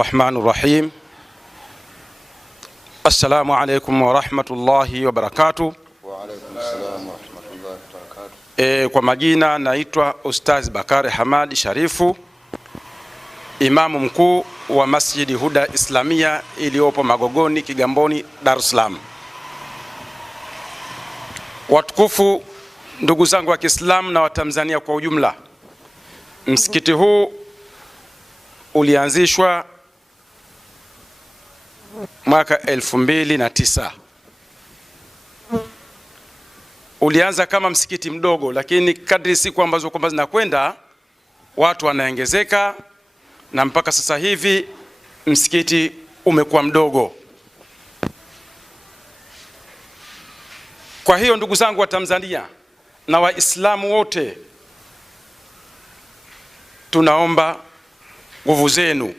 Rahmanir Rahim. Assalamu alaikum wa rahmatullahi wa barakatuh. Wa alaikum assalam wa rahmatullahi wa barakatuh. Kwa majina naitwa Ustaz Bakari Hamadi Sharifu, imamu mkuu wa Masjidi Huda Islamia iliyopo Magogoni, Kigamboni, Dar es Salaam. Watukufu, ndugu zangu wa Kiislamu na wa Tanzania kwa ujumla, msikiti huu ulianzishwa mwaka 2009. Ulianza kama msikiti mdogo, lakini kadri siku ambazo kwamba zinakwenda watu wanaongezeka, na mpaka sasa hivi msikiti umekuwa mdogo. Kwa hiyo ndugu zangu wa Tanzania na Waislamu wote, tunaomba nguvu zenu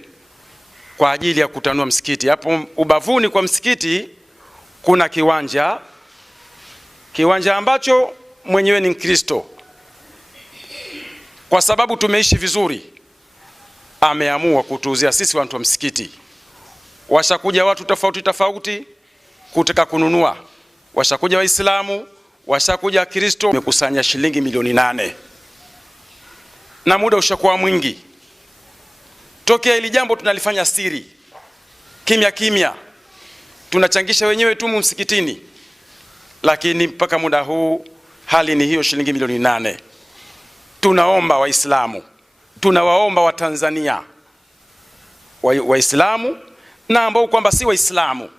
kwa ajili ya kutanua msikiti. Hapo ubavuni kwa msikiti kuna kiwanja ambacho mwenyewe ni Mkristo. Kwa sababu tumeishi vizuri, ameamua kutuuzia sisi watu wa msikiti. Washakuja watu tofauti kutaka kununua, washakuja Waislamu, washakuja Kristo. Tumekusanya shilingi milioni 8 na muda ushakuwa mwingi. Tokea hili jambo tunalifanya siri, kimya, tunachangisha wenyewe tu msikitini, lakini mpaka muda huu hali ni hiyo, shilingi milioni 8. Tunaomba Waislamu, tunawaomba wa Tanzania, Waislamu na ambao kwamba si Waislamu,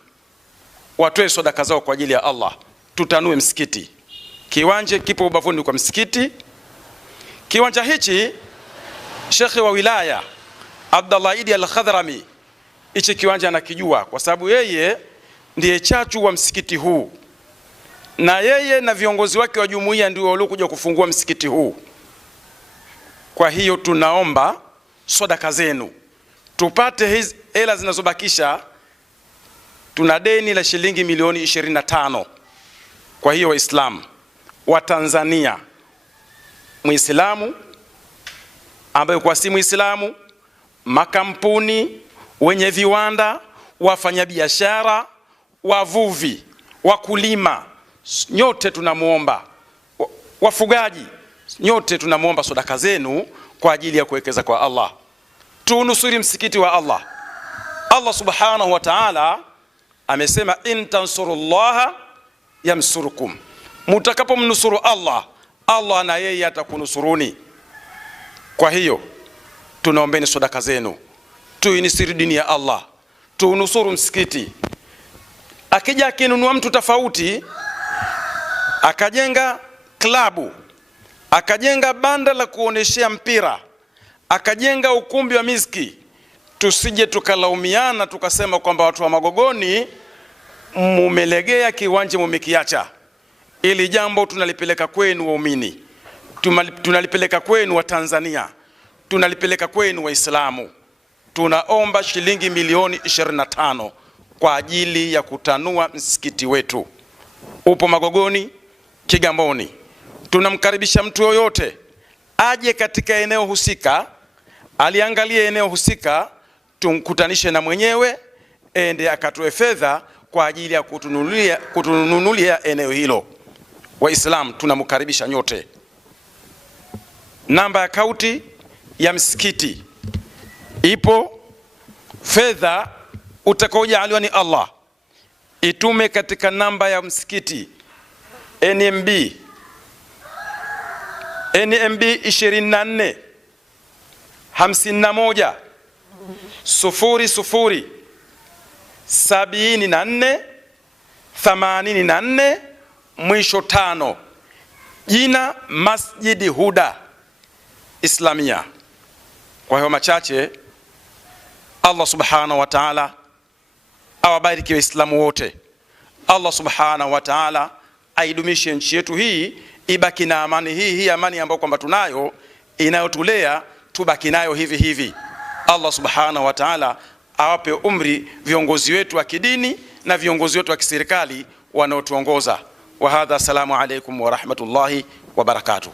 watoe sadaka zao kwa ajili ya Allah, tutanue msikiti. Kiwanja kipo ubavuni kwa msikiti. Kiwanja hichi Shekhi wa wilaya Abdallah Idi Al-Khadhrami, hichi kiwanja anakijua kwa sababu yeye ndiye chachu wa msikiti huu, na yeye na viongozi wake wa jumuiya ndio waliokuja kufungua msikiti huu. Kwa hiyo tunaomba sadaka zenu tupate hizi hela zinazobakisha. Tuna deni la shilingi milioni 25. Kwa hiyo Waislamu wa Tanzania, Muislamu ambaye kwa si Muislamu, makampuni, wenye viwanda, wafanyabiashara, wavuvi, wakulima, nyote tunamuomba, wafugaji, nyote tunamuomba sadaka zenu kwa ajili ya kuwekeza kwa Allah. Tunusuri msikiti wa Allah. Allah subhanahu wa ta'ala amesema, in tansurullaha yamsurukum, mutakapomnusuru Allah, Allah na yeye atakunusuruni. Kwa hiyo tunaombeni sadaka zenu, tuinisiri dini ya Allah, tuunusuru msikiti. Akija akinunua mtu tofauti, akajenga klabu, akajenga banda la kuoneshea mpira, akajenga ukumbi wa miziki, tusije tukalaumiana tukasema kwamba watu wa Magogoni mumelegea kiwanja, mumekiacha. Ili jambo tunalipeleka kwenu waumini, tunalipeleka kwenu wa Tanzania, tunalipeleka kwenu Waislamu. Tunaomba shilingi milioni 25 kwa ajili ya kutanua msikiti wetu. Upo Magogoni, Kigamboni. Tunamkaribisha mtu yoyote aje katika eneo husika, aliangalie eneo husika, tumkutanishe na mwenyewe, ende akatoe fedha kwa ajili ya kutununulia eneo hilo. Waislamu tunamkaribisha nyote. Namba ya kauti ya msikiti ipo. Fedha utakaojaliwa ni Allah, itume katika namba ya msikiti NMB 24 51 00 74 84 mwisho 5. Jina Masjidi Huda Islamia. Kwa hiyo machache, Allah subhanahu wa ta'ala awabariki Waislamu wote. Allah subhanahu wa ta'ala aidumishe nchi yetu hii, ibaki na amani hii amani ambayo kwamba tunayo, inayotulea, tubaki nayo hivi. Allah subhanahu wa ta'ala awape umri viongozi wetu wa kidini na viongozi wetu wa kiserikali wanaotuongoza. Wa hadha, assalamu alaykum wa rahmatullahi wa barakatuh.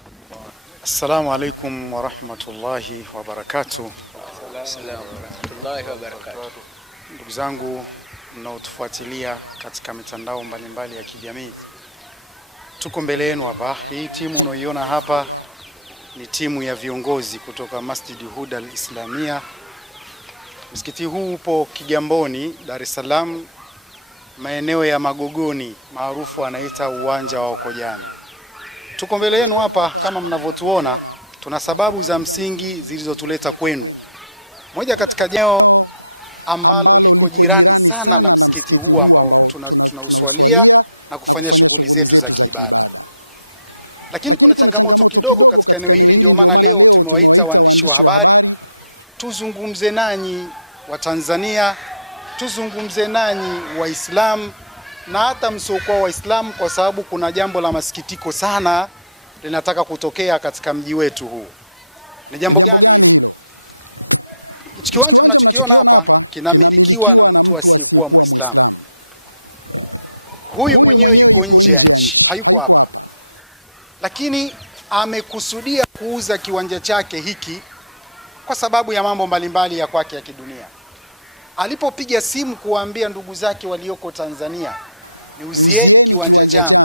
Assalamu alaikum wa rahmatullahi wa barakatuh. Assalamu alaikum. warahmatullahi wabarakatuh. Ndugu zangu mnaotufuatilia katika mitandao mbalimbali ya kijamii, tuko mbele yenu hapa. Hii timu unaoiona hapa ni timu ya viongozi kutoka Masjid Huda al-Islamia. Msikiti huu upo Kigamboni, Dar es Salaam, maeneo ya Magogoni, maarufu anaita uwanja wa Okojani. Tuko mbele yenu hapa kama mnavyotuona, tuna sababu za msingi zilizotuleta kwenu. Moja katika eneo ambalo liko jirani sana na msikiti huu ambao tunauswalia na kufanya shughuli zetu za kiibada. Lakini kuna changamoto kidogo katika eneo hili, ndio maana leo tumewaita waandishi wa habari tuzungumze nanyi wa Tanzania, tuzungumze nanyi Waislamu na hata msiokuwa Waislamu, kwa sababu kuna jambo la masikitiko sana linataka kutokea katika mji wetu huu. Ni jambo gani hilo? Kiwanja mnachokiona hapa kinamilikiwa na mtu asiyekuwa Muislamu. Huyu mwenyewe yuko nje ya nchi, hayuko hapa, lakini amekusudia kuuza kiwanja chake hiki kwa sababu ya mambo mbalimbali ya kwake ya kidunia. Alipopiga simu kuwaambia ndugu zake walioko Tanzania, niuzieni kiwanja changu,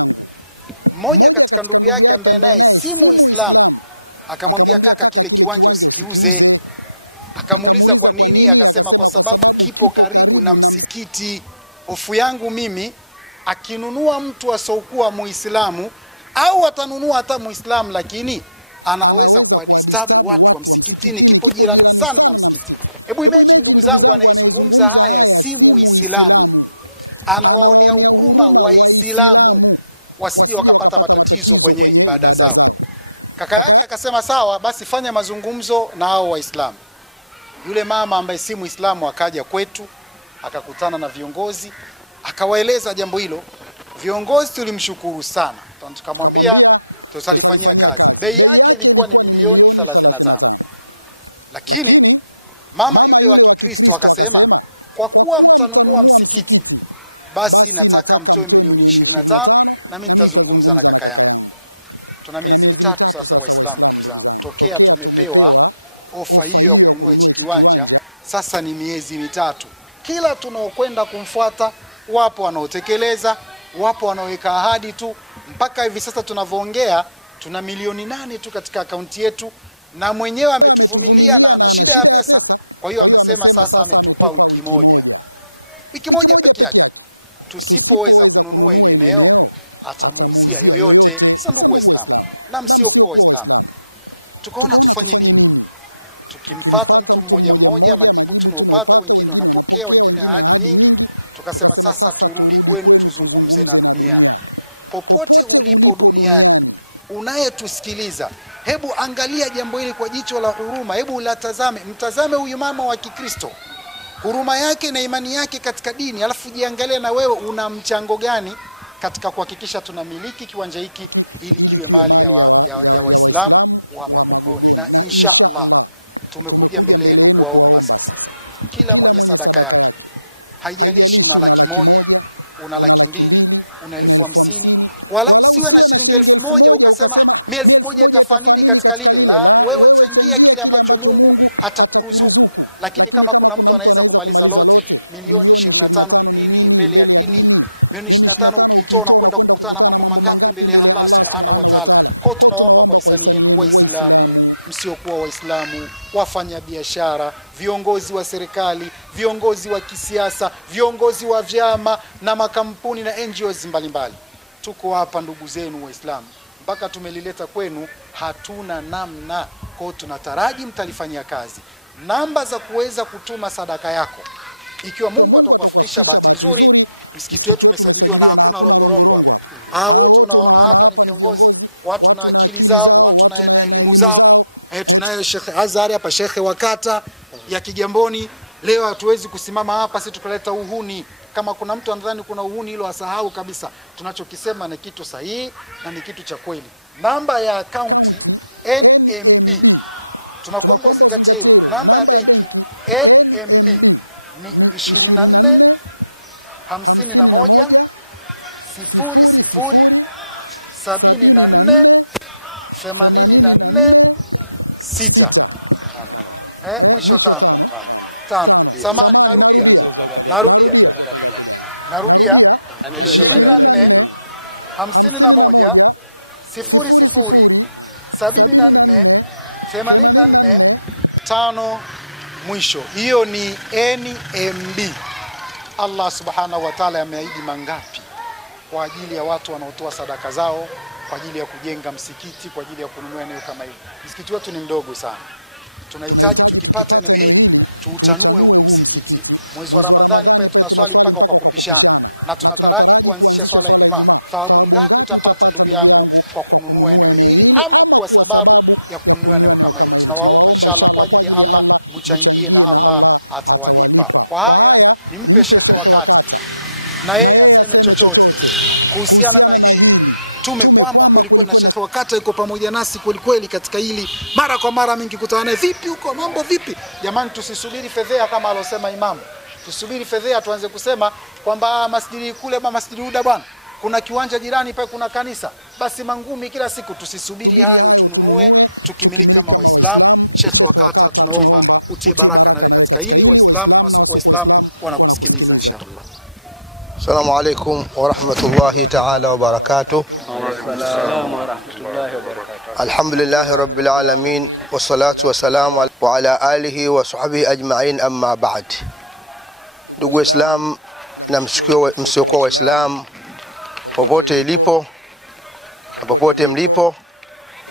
mmoja katika ndugu yake ambaye naye si Muislamu akamwambia, kaka, kile kiwanja usikiuze. Akamuuliza kwa nini? Akasema kwa sababu kipo karibu na msikiti. Hofu yangu mimi, akinunua mtu asiokuwa Muislamu au atanunua hata Muislamu, lakini anaweza kuwadisturb watu wa msikitini, kipo jirani sana na msikiti. Hebu imagine ndugu zangu, anayezungumza haya si Muislamu, anawaonea huruma Waislamu wasije wakapata matatizo kwenye ibada zao. Kaka yake akasema sawa, basi fanya mazungumzo na hao Waislamu. Yule mama ambaye si Muislamu akaja kwetu, akakutana na viongozi, akawaeleza jambo hilo. Viongozi tulimshukuru sana, tukamwambia tutalifanyia kazi. Bei yake ilikuwa ni milioni 35. Lakini mama yule wa Kikristo akasema, kwa kuwa mtanunua msikiti, basi nataka mtoe milioni 25 na mimi nitazungumza na kaka yangu. Tuna miezi mitatu sasa Waislamu ndugu zangu, tokea tumepewa ofa hiyo ya kununua hichi kiwanja, sasa ni miezi mitatu. Kila tunaokwenda kumfuata, wapo wanaotekeleza, wapo wanaoweka ahadi tu. Mpaka hivi sasa tunavyoongea tuna milioni 8 tu katika akaunti yetu, na mwenyewe ametuvumilia na ana shida ya pesa. Kwa hiyo amesema sasa ametupa wiki moja peke yake. Tusipoweza kununua ile eneo atamuuzia yoyote. Sasa ndugu Waislamu na msiokuwa Waislamu, tukaona tufanye nini? Tukimpata mtu mmoja mmoja, majibu tunayopata, wengine wanapokea, wengine ahadi nyingi. Tukasema sasa turudi kwenu, tuzungumze na dunia. Popote ulipo duniani unayetusikiliza, hebu angalia jambo hili kwa jicho la huruma. Hebu ulatazame, mtazame huyu mama wa Kikristo, huruma yake na imani yake katika dini, alafu jiangalie na wewe una mchango gani katika kuhakikisha tunamiliki kiwanja hiki ili kiwe mali ya Waislamu wa Magogoni. Na inshallah tumekuja mbele yenu kuwaomba sasa, kila mwenye sadaka yake, haijalishi una 100,000, una 200,000, una 50,000, wala usiwe na shilingi 1,000 ukasema 1,000 itafanya nini katika lile. La, wewe changia kile ambacho Mungu atakuruzuku. Lakini kama kuna mtu anaweza kumaliza lote, milioni 25 ni nini mbele ya dini? Milioni 25 ukiitoa unakwenda kukutana na mambo mangapi mbele ya Allah Subhanahu wa Ta'ala? Kwa tunaomba kwa hisani yenu, Waislamu, msiokuwa Waislamu, wafanya biashara, viongozi wa serikali, viongozi wa kisiasa, viongozi wa vyama na makampuni na NGOs mbalimbali, tuko hapa ndugu zenu Waislamu, mpaka tumelileta kwenu, hatuna namna. Kwa tunataraji mtalifanyia kazi. Namba za kuweza kutuma sadaka yako, ikiwa Mungu atakuwafikisha bahati nzuri, msikiti wetu umesajiliwa na hakuna longorongo hapa. Hao wote unaona hapa ni viongozi, watu na akili zao, watu na elimu zao. Tunayo Sheikh Azhari hapa, Sheikh wa kata ya Kigamboni. Leo hatuwezi kusimama hapa sisi tukaleta uhuni. Kama kuna mtu anadhani kuna uhuni, hilo asahau kabisa. Tunachokisema ni kitu sahihi na ni kitu cha kweli. Namba ya akaunti NMB, tunakuomba uzingatie hilo. Namba ya benki NMB ni 24 51 00 74 84 6. Mwisho 5. 5. Samani, narudia 24 51 00 74 84 5 mwisho. Hiyo ni NMB. Allah subhanahu wa ta'ala ameahidi mangapi kwa ajili ya watu wanaotoa sadaka zao kwa ajili ya kujenga msikiti, kwa ajili ya kununua eneo kama hili. Msikiti wetu ni mdogo sana. Tunahitaji tukipata eneo hili tuutanue huu msikiti. Mwezi wa Ramadhani pale tunaswali mpaka kwa kupishana, na tunataraji kuanzisha swala ya Ijumaa. Thawabu ngapi utapata ndugu yangu kwa kununua eneo hili ama kwa sababu ya kununua eneo kama hili? Tunawaomba inshallah kwa ajili ya Allah mchangie na Allah atawalipa. Kwa haya nimpe Sheikh wakati na yeye aseme chochote kuhusiana na hili. Tume kwamba kulikuwa na Sheikh wakati yuko pamoja nasi kweli katika hili, mara kwa mara mingi kutana naye, vipi huko mambo vipi? Jamani, tusisubiri fedhea kama alosema imamu. Tusubiri fedhea tuanze kusema kwamba masjidi kule ama masjidi Huda bwana, kuna kiwanja jirani pale kuna kanisa, basi mangumi kila siku. Tusisubiri hayo, tununue tukimiliki kama Waislamu. Sheikh wakati tunaomba utie baraka nawe katika hili. Waislamu na sio Waislamu wanakusikiliza inshallah. Assalamu alaikum wa rahmatullahi ta'ala wa barakatuh. Alhamdulillahi rabbil alamin wassalatu wassalamu ala alihi wa sahbihi ajma'in, amma ba'd. Ndugu Waislamu na msiokuwa Waislamu popote ilipo na popote mlipo,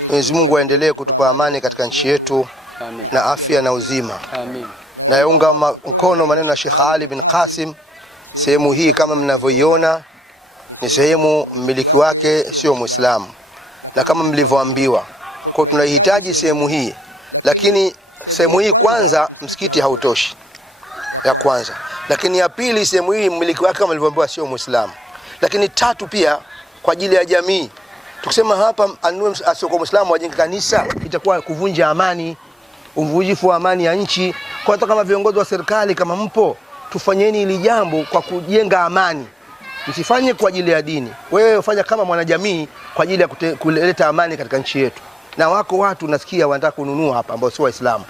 Mwenyezi Mungu aendelee kutupa amani katika nchi yetu. Amin. Na afya na uzima. Amin. Na yaunga mkono maneno ya Sheikh Ali bin Qasim. Sehemu hii kama mnavyoiona ni sehemu mmiliki wake sio Muislamu, na kama mlivyoambiwa, kwa tunahitaji sehemu hii. Lakini sehemu hii kwanza msikiti hautoshi, ya kwanza. Lakini ya pili, sehemu hii mmiliki wake kama mlivyoambiwa sio Muislamu. Lakini tatu, pia kwa ajili ya jamii. Tukisema hapa anunue asio Muislamu ajenge kanisa, itakuwa kuvunja amani, uvunjifu wa amani ya nchi. Kwa hata kama viongozi wa serikali kama mpo, tufanyeni hili jambo kwa kujenga amani. Msifanye kwa ajili ya dini. Wewe fanya kama mwanajamii kwa ajili ya kuleta amani katika nchi yetu. Na wako watu nasikia wanataka kununua hapa ambao sio Waislamu.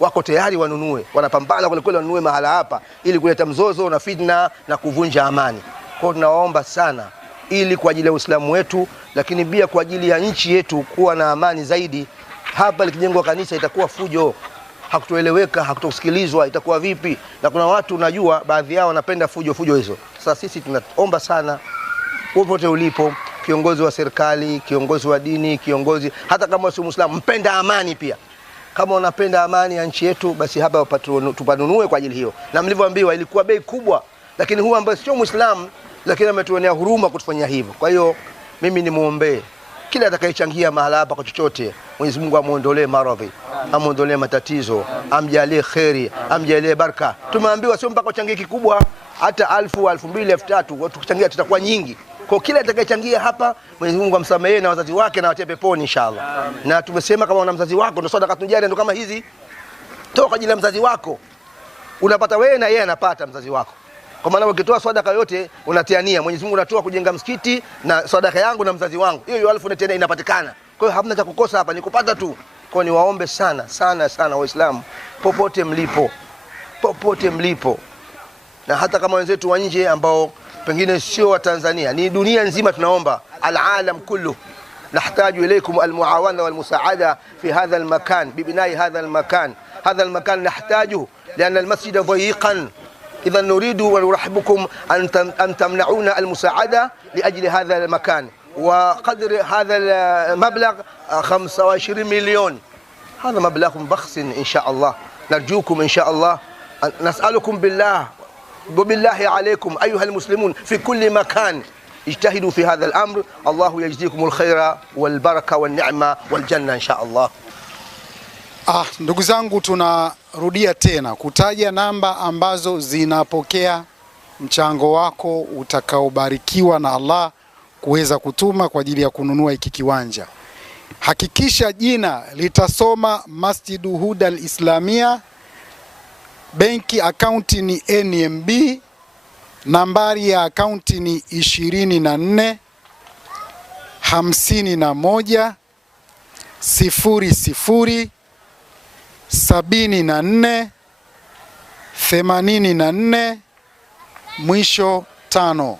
Wako tayari wanunue. Wanapambana kule kule wanunue mahala hapa ili kuleta mzozo na fitna na kuvunja amani. Kwa hiyo tunawaomba sana, ili kwa ajili ya Uislamu wetu, lakini pia kwa ajili ya nchi yetu kuwa na amani zaidi. Hapa likijengwa kanisa itakuwa fujo, hakutoeleweka, hakutosikilizwa, itakuwa vipi? Na kuna watu najua baadhi yao wanapenda fujo hizo. Sasa sisi tunaomba sana, popote ulipo, kiongozi wa serikali, kiongozi wa dini, kiongozi hata kama sio Muislamu, mpenda amani pia. Kama unapenda amani ya nchi yetu, basi hapa tupanunue kwa ajili hiyo. Na mlivyoambiwa ilikuwa bei kubwa, lakini huyu ambaye sio Muislamu lakini ametuonea huruma kutufanyia hivyo. Kwa hiyo mimi nimuombe kila atakayechangia mahala hapa kwa chochote, Mwenyezi Mungu amuondolee maradhi, amuondolee matatizo, amjalie khairi, amjalie baraka. Tumeambiwa sio mpaka uchangie kikubwa, hata 1000, 2000, 3000 tukichangia tutakuwa nyingi. Kwa kila atakayechangia hapa, Mwenyezi Mungu amsamehe na wazazi wake na watie peponi inshallah. Amen. Na tumesema kama una mzazi wako ndio sadaka tunjari, ndio kama hizi. Toa kwa ajili ya mzazi wako. Unapata wewe na yeye anapata mzazi wako. Kwa maana ukitoa sadaka yote unatiania, Mwenyezi Mungu anatoa kujenga msikiti na sadaka yangu na mzazi wangu. Hiyo 1000 inapatikana. Kwa hiyo hamna cha kukosa hapa, ni kupata tu. Kwa ni waombe sana sana sana Waislamu popote mlipo. Na hata kama wenzetu wa nje ambao pengine sio wa Tanzania, ni dunia nzima, tunaomba alalam kullu nahtaju ilaykum almuawana walmusaada fi hadha almakan bibinai hadha almakan nahtaju لأن المسجد ضيقا. إذا نريد ونرحبكم أن تمنعونا المساعدة لأجل هذا المكان. وقدر هذا المبلغ 25 مليون. هذا مبلغ بخس إن شاء الله. نرجوكم إن شاء الله، نسألكم بالله وبالله عليكم أيها المسلمون في كل مكان اجتهدوا في هذا الأمر. الله يجزيكم الخير والبركة والنعمة والجنة إن شاء الله. Ndugu zangu, tunarudia tena kutaja namba ambazo zinapokea mchango wako utakaobarikiwa na Allah kuweza kutuma kwa ajili ya kununua hiki kiwanja. Hakikisha jina litasoma Masjidu Huda al-Islamia, benki akaunti ni NMB, nambari ya akaunti ni 24 51 00 74 84 mwisho 5.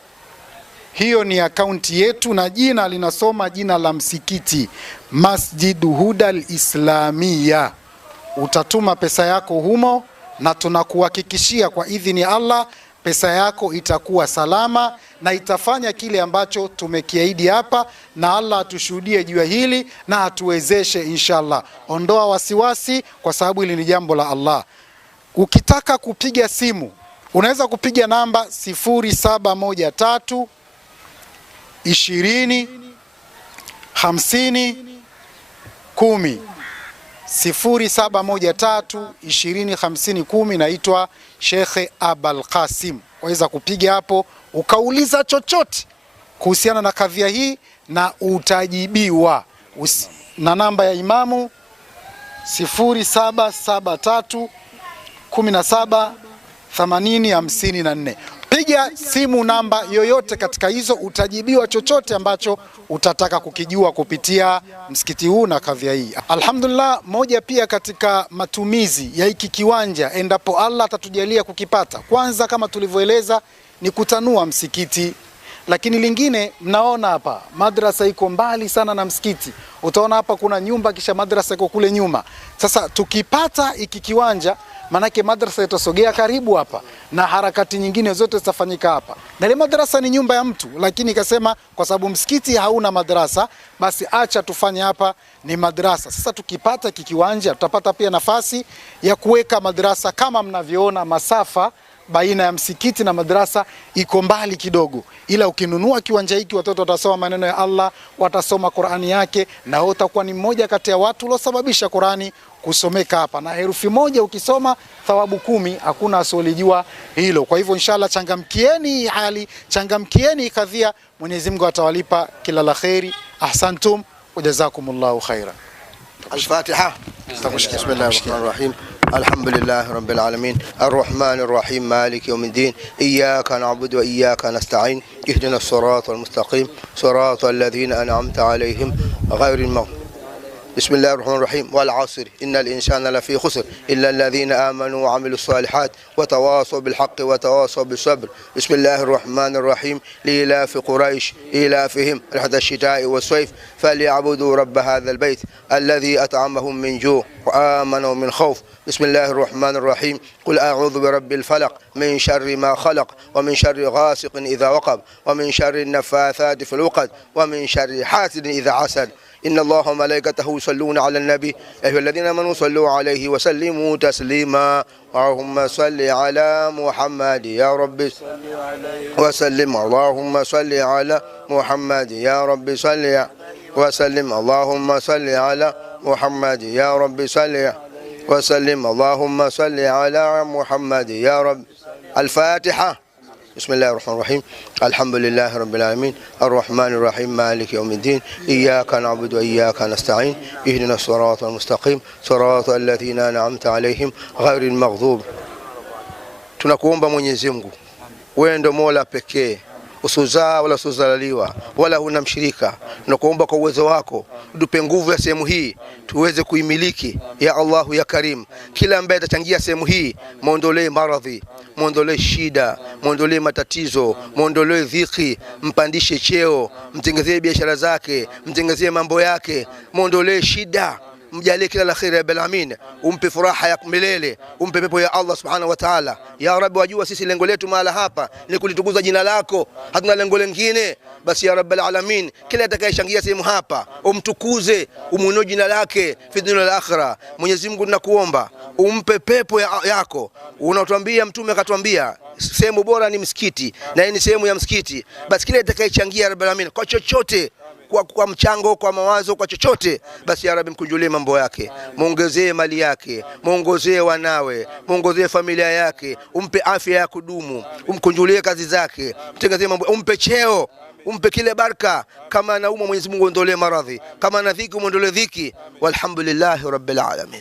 Hiyo ni akaunti yetu na jina linasoma jina la msikiti Masjid Hudal Islamia. Utatuma pesa yako humo na tunakuhakikishia kwa idhini ya Allah pesa yako itakuwa salama na itafanya kile ambacho tumekiahidi hapa, na Allah atushuhudie juu ya hili na atuwezeshe inshallah. Ondoa wasiwasi kwa sababu hili ni jambo la Allah. Ukitaka kupiga simu unaweza kupiga namba 0713 20 50 10 0713 20 50 10. Naitwa Sheikh Abul Qasim. Waweza kupiga hapo ukauliza chochote kuhusiana na kadhia hii na utajibiwa. Na namba ya imamu 0773 17 80 54. Piga simu namba yoyote katika hizo, utajibiwa chochote ambacho utataka kukijua kupitia msikiti huu na kadhia hii. Alhamdulillah, moja pia katika matumizi ya hiki kiwanja endapo Allah atatujalia kukipata, kwanza kama tulivyoeleza ni kutanua msikiti, lakini lingine mnaona hapa madrasa iko mbali sana na msikiti. Utaona hapa kuna nyumba kisha madrasa iko kule nyuma. Sasa tukipata hiki kiwanja manake madrasa itasogea karibu hapa na harakati nyingine zote zitafanyika hapa. Na ile madrasa ni nyumba ya mtu, lakini ikasema kwa sababu msikiti hauna madrasa basi acha tufanye hapa ni madrasa. Sasa tukipata kikiwanja tutapata pia nafasi ya kuweka madrasa. Kama mnavyoona masafa baina ya msikiti na madrasa iko mbali kidogo, ila ukinunua kiwanja hiki watoto watasoma maneno ya Allah, watasoma Qur'ani yake, na wewe utakuwa ni mmoja kati ya watu waliosababisha Qur'ani kusomeka hapa, na herufi moja ukisoma thawabu 10, hakuna asolijua hilo. Kwa hivyo inshallah changamkieni hali, changamkieni kadhia, Mwenyezi Mungu atawalipa kila la khairi. Ahsantum wa jazakumullahu khaira. Al-Fatiha. Bismillahirrahmanirrahim. Alhamdulillahi rabbil alamin arrahmanir rahim maliki yawmiddin iyyaka na'budu wa iyyaka nasta'in ihdinas siratal mustaqim siratal ladzina an'amta alayhim ghayril maghdubi. بسم الله الرحمن الرحيم والعصر إن الإنسان لفي خسر إلا الذين آمنوا وعملوا الصالحات وتواصوا بالحق وتواصوا بالصبر. بسم الله الرحمن الرحيم لإلاف قريش إلافهم رحلة الشتاء والصيف فليعبدوا رب هذا البيت الذي أطعمهم من جوع وآمنوا من خوف. بسم الله الرحمن الرحيم قل أعوذ برب الفلق من شر ما خلق ومن شر غاسق إذا وقب ومن شر النفاثات في العقد ومن شر حاسد إذا حسد. إن الله وملائكته يصلون على النبي يا أيها الذين آمنوا صلوا عليه وسلموا تسليما. اللهم صل على محمد يا رب وسلم. اللهم صل على محمد يا رب صل وسلم. اللهم صل على محمد يا رب صل وسلم. اللهم صل على محمد يا رب. الفاتحة. بسم الله الرحمن الرحيم الحمد لله رب العالمين الرحمن الرحيم مالك يوم الدين إياك نعبد وإياك نستعين اهدنا الصراط المستقيم صراط الذين أنعمت عليهم غير المغضوب. Tunakuomba Mwenyezi Mungu, wewe ndio Mola pekee, usizaa wala usizalaliwa wala huna mshirika. Tunakuomba kwa uwezo wako utupe nguvu ya sehemu hii tuweze kuimiliki ya Allahu ya Karim. Kila ambaye atachangia sehemu hii, muondolee maradhi, muondolee shida, muondolee matatizo, muondolee dhiki, mpandishe cheo, mtengezee biashara zake, mtengezee mambo yake, muondolee shida, mjalie kila la khair ya bil amin, umpe furaha ya milele, umpe pepo ya Allah subhanahu wa ta'ala. Ya Rabbi, wajua sisi lengo letu mahala hapa ni kulitukuza jina lako, hatuna lengo lingine. Basi ya Rabbil alamin, kila atakayechangia sehemu hapa umtukuze, umuinue jina lake fi dunia na akhira. Mwenyezi Mungu tunakuomba umpe pepo yako. Unatuambia mtume akatuambia sehemu bora ni msikiti, na hii ni sehemu ya msikiti. Basi kila atakayechangia Rabbil alamin kwa chochote, kwa mchango, kwa mawazo, kwa chochote, basi ya Rabbi mkunjulie mambo yake, muongezee mali yake, muongezee wanawe, muongezee familia yake, umpe afya ya kudumu, umkunjulie kazi zake, mtengezee mambo, umpe cheo, umpe kile baraka. Kama anaumwa Mwenyezi Mungu ondolee maradhi, kama ana dhiki muondolee dhiki. Walhamdulillahi rabbil alamin.